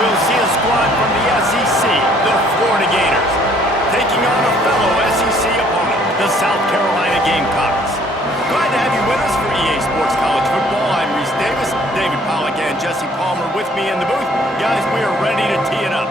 we'll see a squad from the SEC, the Florida Gators, taking on a fellow SEC opponent, the South Carolina Gamecocks. Glad to have you with us for EA Sports College Football. I'm Reese Davis, David Pollack and Jesse Palmer with me in the booth. Guys, we are ready to tee it up.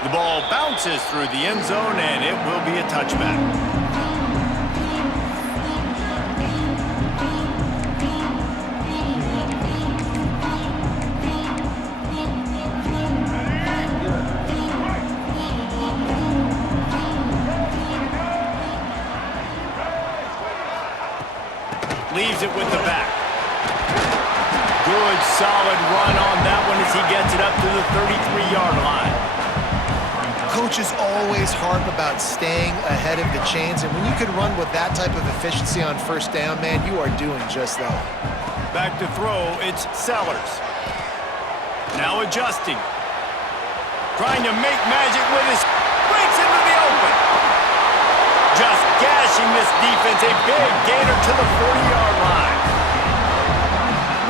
The ball bounces through the end zone, and it will be a touchback. Leaves it with the back. Good, solid run on that one as he gets it up to the 33-yard line. Coaches always harp about staying ahead of the chains, and when you can run with that type of efficiency on first down, man, you are doing just that. Back to throw, it's Sellers. Now adjusting. Trying to make magic with his... breaks into the open. Just gashing this defense, a big gainer to the 40-yard line.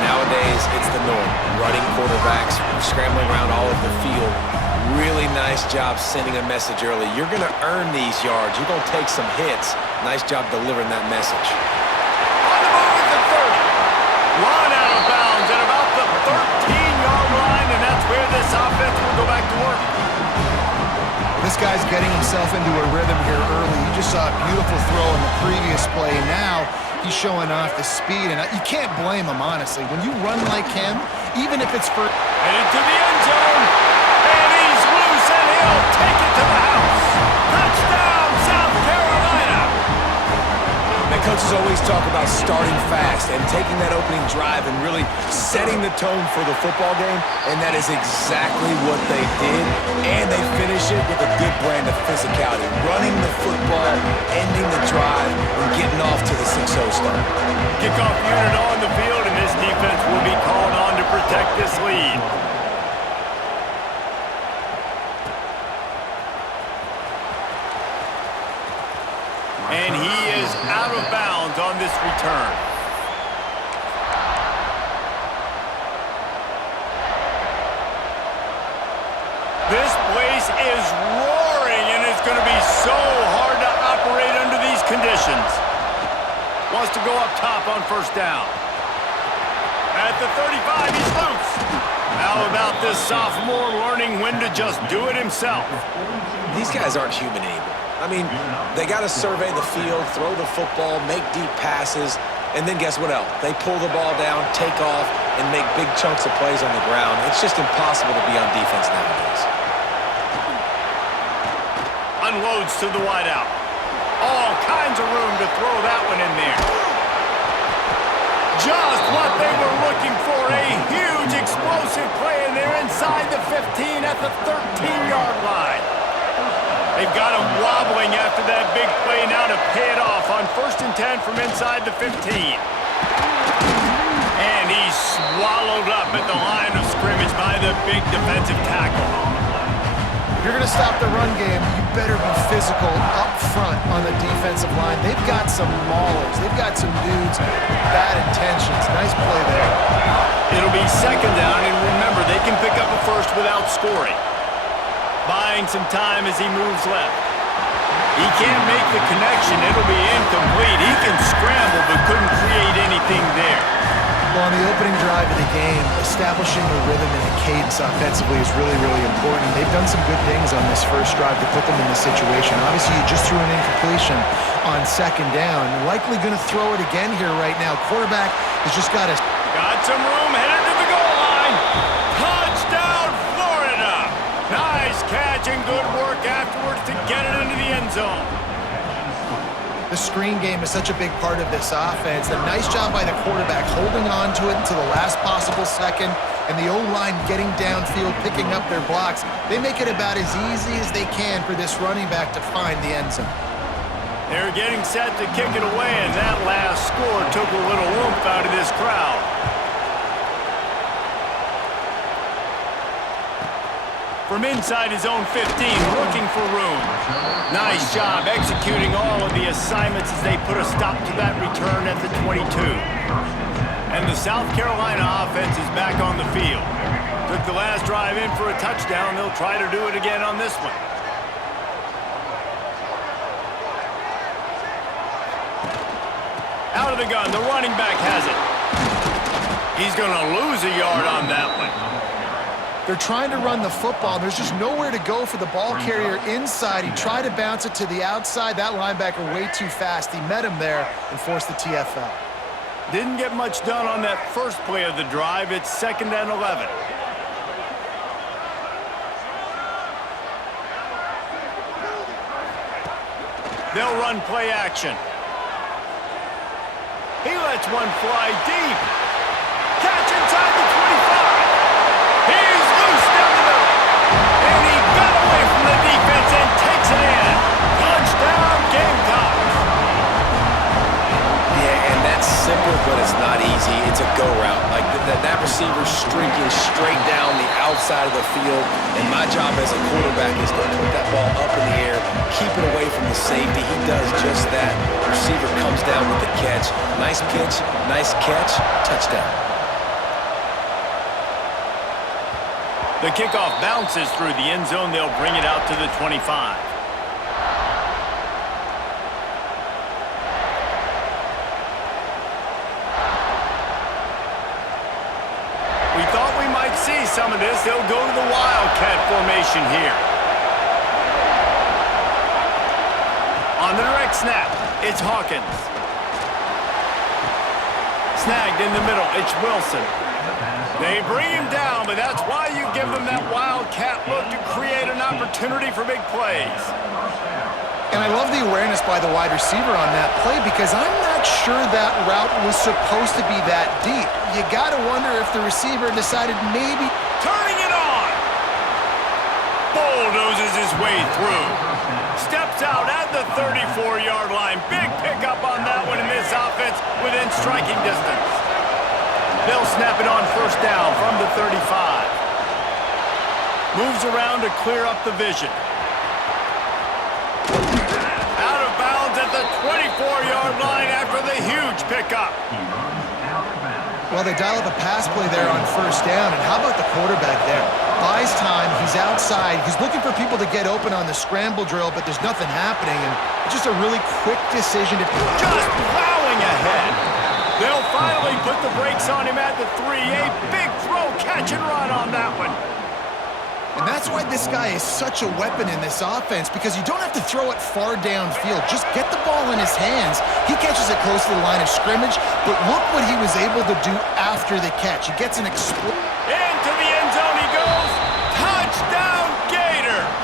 Nowadays, it's the norm. Running quarterbacks, scrambling around all over the field. Really nice job sending a message early. You're going to earn these yards. You're going to take some hits. Nice job delivering that message. On the move at the 30. Run out of bounds at about the 13-yard line, and that's where this offense will go back to work. This guy's getting himself into a rhythm here early. You just saw a beautiful throw in the previous play. Now he's showing off the speed, and you can't blame him, honestly. When you run like him, even if it's for... Headed to the end zone. He'll take it to the house. Touchdown, South Carolina. The coaches always talk about starting fast and taking that opening drive and really setting the tone for the football game, and that is exactly what they did, and they finish it with a good brand of physicality, running the football, ending the drive, and getting off to the 6-0 start. Kickoff unit on the field, and this defense will be called on to protect this lead. And he is out of bounds on this return. This place is roaring, and it's going to be so hard to operate under these conditions. Wants to go up top on first down. At the 35, he's loose. How about this sophomore learning when to just do it himself? These guys aren't human anymore. I mean, they got to survey the field, throw the football, make deep passes, and then guess what else? They pull the ball down, take off, and make big chunks of plays on the ground. It's just impossible to be on defense nowadays. Unloads to the wideout. All kinds of room to throw that one in there. Just what they were looking for, a huge explosive play, and they're inside the 15 at the 13-yard line. They've got him wobbling after that big play now to pay it off on 1st and 10 from inside the 15. And he's swallowed up at the line of scrimmage by the big defensive tackle. If you're going to stop the run game, you better be physical up front on the defensive line. They've got some maulers. They've got some dudes with bad intentions. Nice play there. It'll be 2nd down, and remember, they can pick up a first without scoring. Buying some time as he moves left. He can't make the connection. It'll be incomplete. He can scramble, but couldn't create anything there. Well, on the opening drive of the game, establishing a rhythm and a cadence offensively is really, really important. They've done some good things on this first drive to put them in this situation. Obviously, you just threw an incompletion on 2nd down. You're likely going to throw it again here right now. Quarterback has just got to... Got some room, headed to the goal line. Touchdown, Florida! Nice catch and good work afterwards to get it into the end zone. The screen game is such a big part of this offense. A nice job by the quarterback holding on to it until the last possible second, and the O-line getting downfield, picking up their blocks. They make it about as easy as they can for this running back to find the end zone. They're getting set to kick it away, and that last score took a little oomph out of this crowd. From inside his own 15, looking for room. Nice job executing all of the assignments as they put a stop to that return at the 22. And the South Carolina offense is back on the field. Took the last drive in for a touchdown. They'll try to do it again on this one. Out of the gun, the running back has it. He's going to lose a yard on that one. They're trying to run the football. There's just nowhere to go for the ball carrier inside. He tried to bounce it to the outside. That linebacker way too fast. He met him there and forced the TFL. Didn't get much done on that first play of the drive. It's 2nd and 11. They'll run play action. He lets one fly deep. Catch inside the 25. He's loose down the middle. And he got away from the defense and takes it in. Touchdown, Gamecocks. Yeah, and that's simple, but it's not easy. It's a go route. Like that receiver streaking straight down the outside of the field. And my job as a quarterback is to put that ball up in the air, keep it away from the safety. He does just that. Receiver comes down with the catch. Nice pitch, nice catch, touchdown. The kickoff bounces through the end zone. They'll bring it out to the 25. We thought we might see some of this. They'll go to the Wildcat formation here. On the direct snap, it's Hawkins. Snagged in the middle, it's Wilson. They bring him down, but that's why you give them that Wildcat look to create an opportunity for big plays. And I love the awareness by the wide receiver on that play because I'm not sure that route was supposed to be that deep. You got to wonder if the receiver decided maybe... Turning it on! Bulldozes his way through. Steps out at the 34-yard line. Big pickup on that one in this offense within striking distance. They'll snap it on 1st down from the 35. Moves around to clear up the vision. Out of bounds at the 24-yard line after the huge pickup. Well, they dial up a pass play there on 1st down, and how about the quarterback there? Buys time, he's outside, he's looking for people to get open on the scramble drill, but there's nothing happening, and it's just a really quick decision to... Just plowing ahead. They'll finally put the brakes on him at the 3. A big throw, catch and run on that one. And that's why this guy is such a weapon in this offense, because you don't have to throw it far downfield. Just get the ball in his hands. He catches it close to the line of scrimmage, but look what he was able to do after the catch. He gets an explosion. Into the end zone he goes. Touchdown, Gators!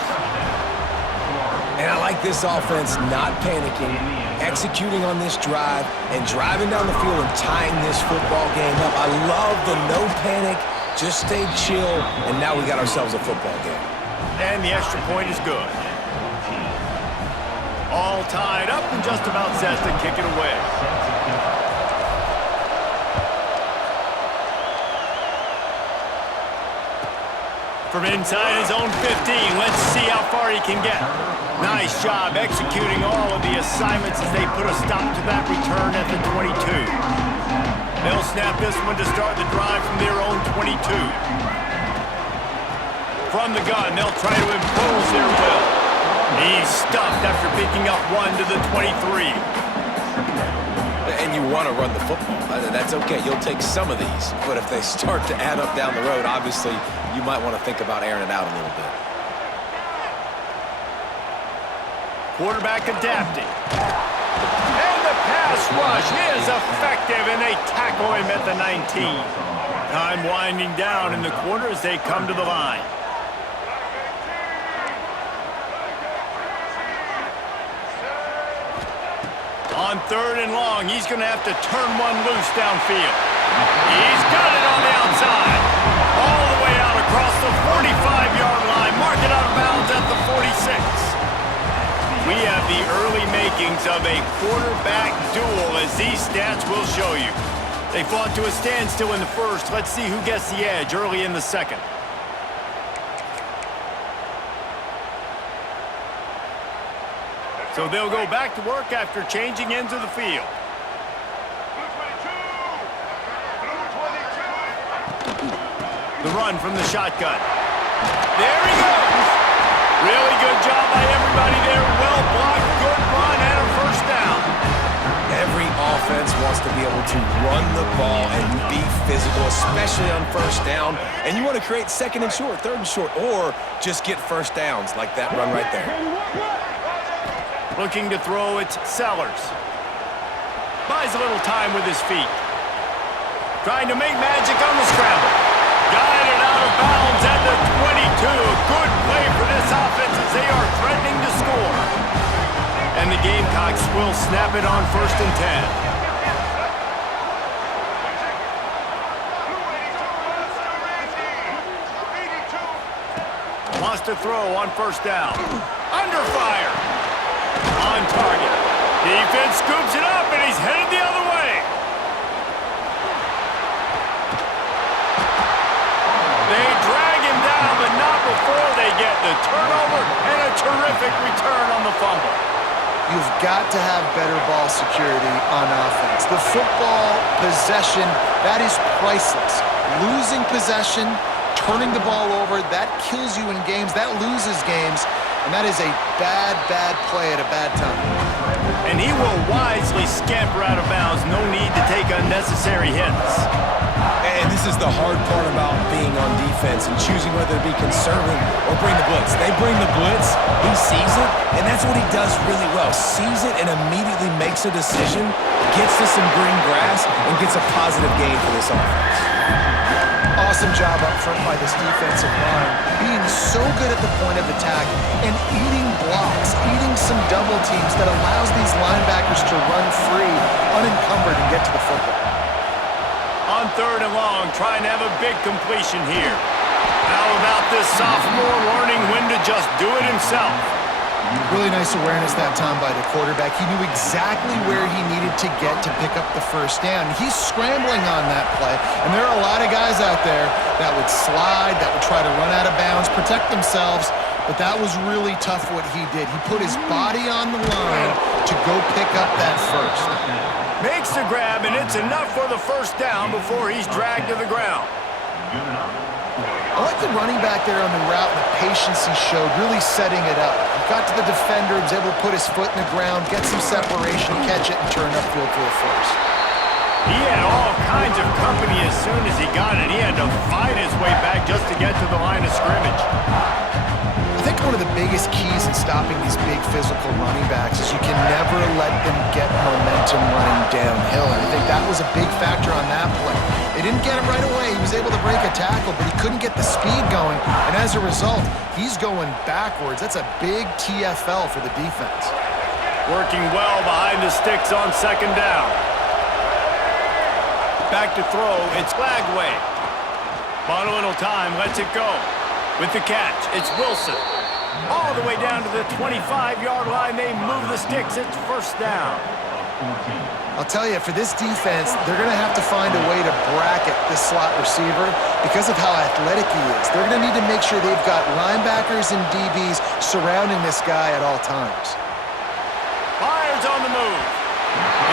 And I like this offense not panicking, executing on this drive, and driving down the field and tying this football game up. I love the no panic, just stay chill, and now we got ourselves a football game. And the extra point is good. All tied up and just about set to kick it away. From inside his own 15, let's see how far he can get. Nice job executing all of the assignments as they put a stop to that return at the 22. They'll snap this one to start the drive from their own 22. From the gun, they'll try to impose their will. He's stuffed after picking up one to the 23. And you want to run the football. That's okay. You'll take some of these. But if they start to add up down the road, obviously, you might want to think about airing it out a little bit. Quarterback adapting. And the pass rush is effective, and they tackle him at the 19. Time winding down in the quarter as they come to the line. On 3rd and long, he's going to have to turn one loose downfield. He's got it on the outside. All the way out across the 45-yard line. Mark it out of bounds at the 46. We have the early makings of a quarterback duel, as these stats will show you. They fought to a standstill in the first. Let's see who gets the edge early in the second. So they'll go back to work after changing into the field. The run from the shotgun. There he goes. Really good job by everybody there. Well blocked, good run, and a first down. Every offense wants to be able to run the ball and be physical, especially on first down. And you want to create 2nd and short, 3rd and short, or just get first downs like that run right there. Looking to throw, it's Sellers. Buys a little time with his feet. Trying to make magic on the scramble. Got it out of bounds at the 22. A good play for this offense as they are threatening to score. And the Gamecocks will snap it on 1st and 10. Wants to throw on 1st down. Under fire. On target. Defense scoops it up, and he's headed the other way. They drag him down, but not before they get the turnover and a terrific return on the fumble. You've got to have better ball security on offense. The football possession, that is priceless. Losing possession, turning the ball over, that kills you in games, that loses games. And that is a bad, bad play at a bad time. And he will wisely scamper out of bounds. No need to take unnecessary hits. And this is the hard part about being on defense and choosing whether to be conservative or bring the blitz. They bring the blitz, he sees it, and that's what he does really well. Sees it and immediately makes a decision, gets to some green grass, and gets a positive gain for this offense. Awesome job up front by this defensive line, being so good at the point of attack and eating blocks, eating some double teams that allows these linebackers to run free, unencumbered, and get to the football. On 3rd and long, trying to have a big completion here. How about this sophomore learning when to just do it himself? Really nice awareness that time by the quarterback. He knew exactly where he needed to get to pick up the first down. He's scrambling on that play, and there are a lot of guys out there that would slide, that would try to run out of bounds, protect themselves, but that was really tough what he did. He put his body on the line to go pick up that first. Makes the grab, and it's enough for the first down before he's dragged to the ground. I like the running back there on the route and the patience he showed, really setting it up. He got to the defender, was able to put his foot in the ground, get some separation, catch it, and turn upfield for the first. He had all kinds of company as soon as he got it. He had to fight his way back just to get to the line of scrimmage. I think one of the biggest keys in stopping these big physical running backs is you can never let them get momentum running downhill. And I think that was a big factor on that play. They didn't get him right away. He was able to break a tackle, but he couldn't get the speed going. And as a result, he's going backwards. That's a big TFL for the defense. Working well behind the sticks on 2nd down. Back to throw, it's Lagway. Bought a little time, lets it go. With the catch, it's Wilson. All the way down to the 25-yard line, they move the sticks, it's 1st down. I'll tell you, for this defense, they're going to have to find a way to bracket this slot receiver because of how athletic he is. They're going to need to make sure they've got linebackers and DBs surrounding this guy at all times. Fires on the move.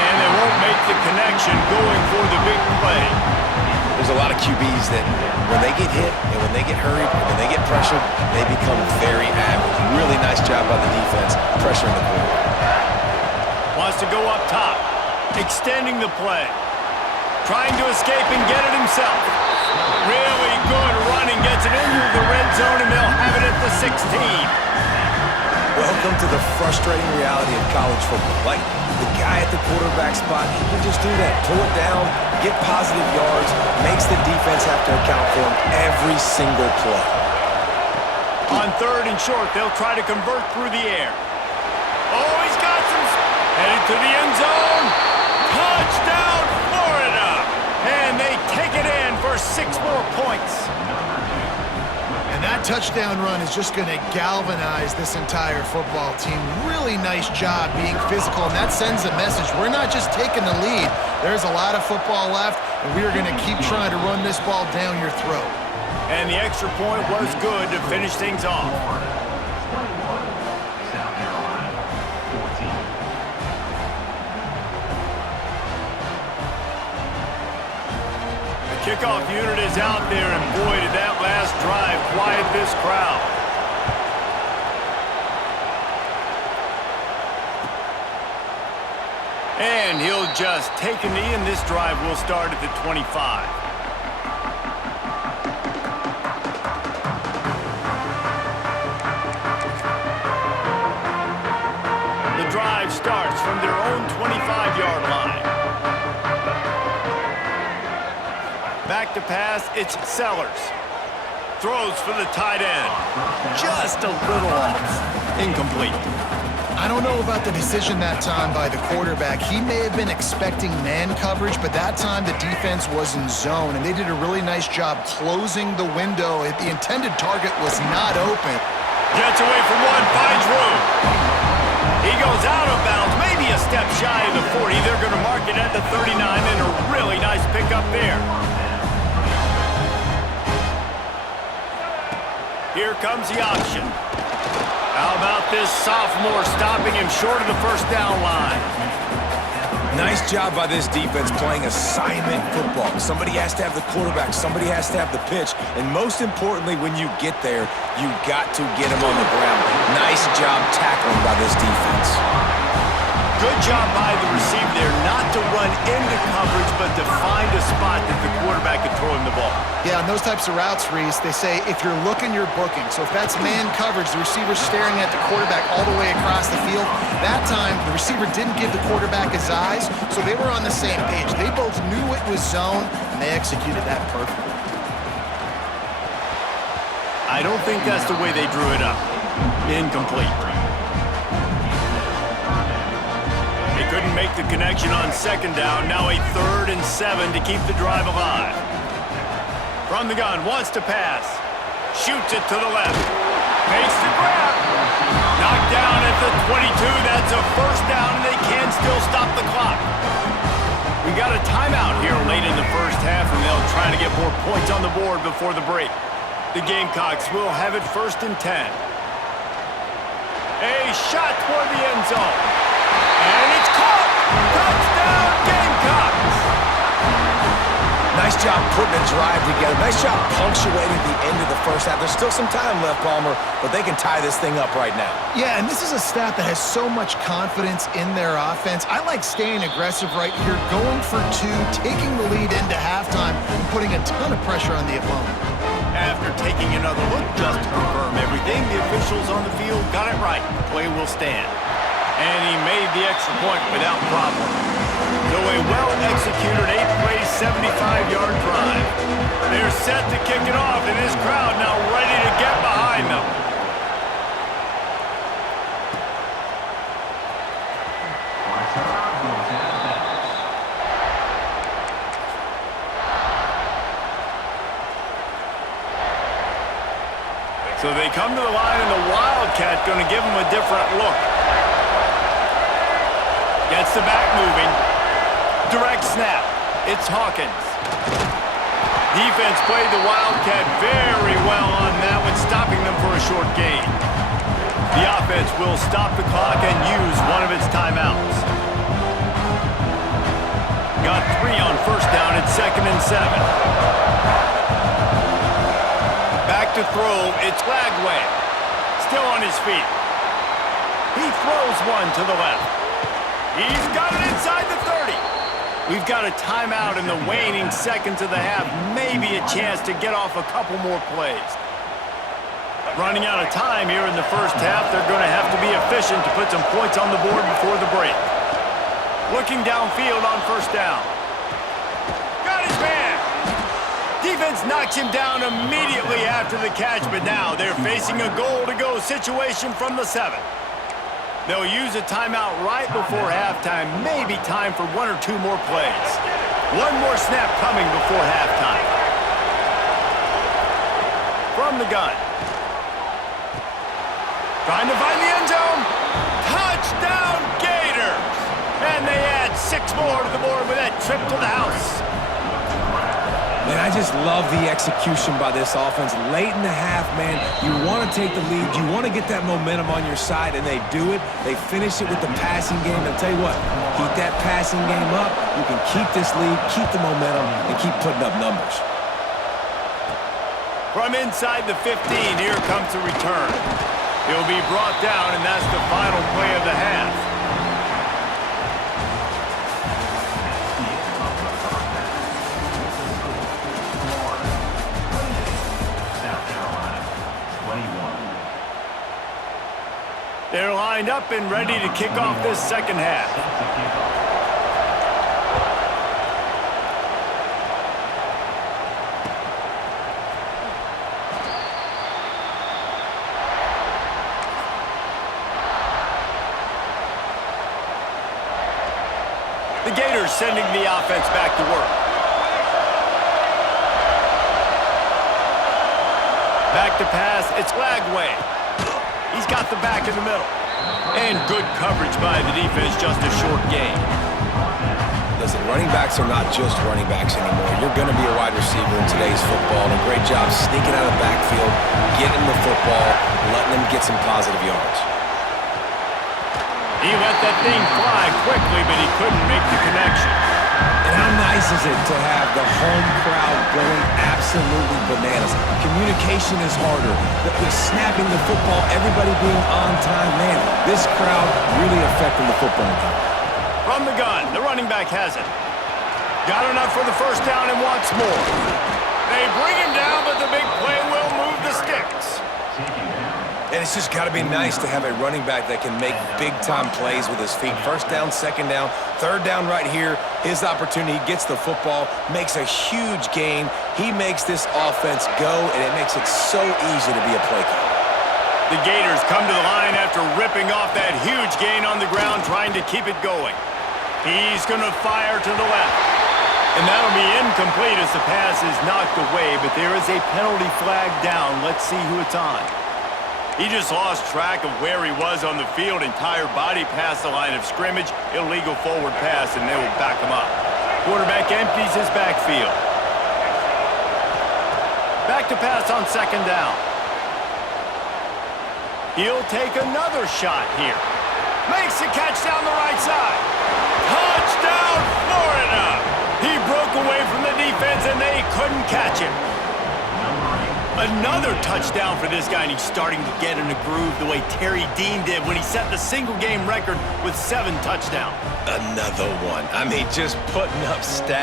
And they won't make the connection going for the big play. There's a lot of QBs that when they get hit and when they get hurried and when they get pressured, they become very average. Really nice job by the defense pressuring the quarterback. Wants to go up top, extending the play. Trying to escape and get it himself. Really good running, gets it into the red zone, and they'll have it at the 16. Welcome to the frustrating reality of college football. Like, the guy at the quarterback spot, he can just do that. Pull it down, get positive yards, makes the defense have to account for him every single play. On 3rd and short, they'll try to convert through the air. Oh, he's got some... And Headed to the end zone. Touchdown, Florida! And they take it in for 6 more points. And that touchdown run is just going to galvanize this entire football team. Really nice job being physical, and that sends a message. We're not just taking the lead. There's a lot of football left, and we are going to keep trying to run this ball down your throat. And the extra point was good to finish things off. Kickoff unit is out there, and boy, did that last drive quiet this crowd. And he'll just take a knee, and this drive will start at the 25. The drive starts from their own 25-yard line. Back to pass, it's Sellers. Throws for the tight end. Just a little off. Incomplete. I don't know about the decision that time by the quarterback. He may have been expecting man coverage, but that time the defense was in zone, and they did a really nice job closing the window. The intended target was not open. Gets away from one, finds room. He goes out of bounds, maybe a step shy of the 40. They're going to mark it at the 39, and a really nice pickup there. Here comes the option. How about this sophomore stopping him short of the first down line? Nice job by this defense playing assignment football. Somebody has to have the quarterback, somebody has to have the pitch, and most importantly, when you get there, you got to get him on the ground. Nice job tackling by this defense. Good job by the receiver there, not to run into coverage, but to find a spot that the quarterback could throw him the ball. Yeah, on those types of routes, Reese, they say if you're looking, you're booking. So if that's man coverage, the receiver's staring at the quarterback all the way across the field. That time, the receiver didn't give the quarterback his eyes, so they were on the same page. They both knew it was zone, and they executed that perfectly. I don't think that's the way they drew it up. Incomplete. They couldn't make the connection on second down. Now a 3rd and 7 to keep the drive alive. From the gun, wants to pass. Shoots it to the left. Makes the grab. Knocked down at the 22. That's a first down, and they can still stop the clock. We got a timeout here late in the first half, and they'll try to get more points on the board before the break. The Gamecocks will have it 1st and 10. A shot toward the end zone. And it's caught! Touchdown, Gamecocks! Nice job putting a drive together. Nice job punctuating the end of the first half. There's still some time left, Palmer, but they can tie this thing up right now. Yeah, and this is a staff that has so much confidence in their offense. I like staying aggressive right here, going for 2, taking the lead into halftime, and putting a ton of pressure on the opponent. After taking another look just to confirm everything, the officials on the field got it right. The play will stand. And he made the extra point without problem. So a well-executed 8-play, 75-yard drive. They're set to kick it off, and this crowd now ready to get behind them. So they come to the line, and the Wildcat going to give them a different look. Gets the back moving. Direct snap. It's Hawkins. Defense played the Wildcat very well on that one, stopping them for a short gain. The offense will stop the clock and use one of its timeouts. Got 3 on first down at 2nd and 7. Back to throw, it's Lagway. Still on his feet. He throws one to the left. He's got it inside the 30. We've got a timeout in the waning seconds of the half. Maybe a chance to get off a couple more plays. Running out of time here in the first half. They're going to have to be efficient to put some points on the board before the break. Looking downfield on first down. Got his man. Defense knocks him down immediately after the catch, but now they're facing a goal-to-go situation from the 7. They'll use a timeout right before halftime. Maybe time for 1 or 2 more plays. One more snap coming before halftime. From the gun. Trying to find the end zone. Touchdown, Gators! And they add 6 more to the board with that trip to the house. Man, I just love the execution by this offense. Late in the half, man, you want to take the lead. You want to get that momentum on your side, and they do it. They finish it with the passing game. I'll tell you what, keep that passing game up. You can keep this lead, keep the momentum, and keep putting up numbers. From inside the 15, here comes the return. He'll be brought down, and that's the final play of the half. They're lined up and ready to kick off this second half. The Gators sending the offense back to work. Back to pass, it's Lagway. He's got the back in the middle. And good coverage by the defense, just a short gain. Listen, running backs are not just running backs anymore. You're going to be a wide receiver in today's football, and a great job sneaking out of the backfield, getting the football, letting them get some positive yards. He let that thing fly quickly, but he couldn't make the connection. And how nice is it to have the home crowd going absolutely bananas? Communication is harder. The snapping the football, everybody being on time. Man, this crowd really affecting the football game. From the gun, the running back has it. Got enough for the first down and wants more. They bring him down, but the big play will move the sticks. And it's just got to be nice to have a running back that can make big-time plays with his feet. First down, second down, third down right here. His opportunity, he gets the football, makes a huge gain. He makes this offense go, and it makes it so easy to be a play caller. The Gators come to the line after ripping off that huge gain on the ground, trying to keep it going. He's going to fire to the left. And that'll be incomplete as the pass is knocked away, but there is a penalty flag down. Let's see who it's on. He just lost track of where he was on the field. Entire body past the line of scrimmage. Illegal forward pass, and they will back him up. Quarterback empties his backfield. Back to pass on second down. He'll take another shot here. Makes the catch down the right side. Touchdown, Florida! He broke away from the defense, and they couldn't catch him. Another touchdown for this guy, and he's starting to get in a groove the way Terry Dean did when he set the single-game record with 7 touchdowns. Another one. I mean, just putting up stats.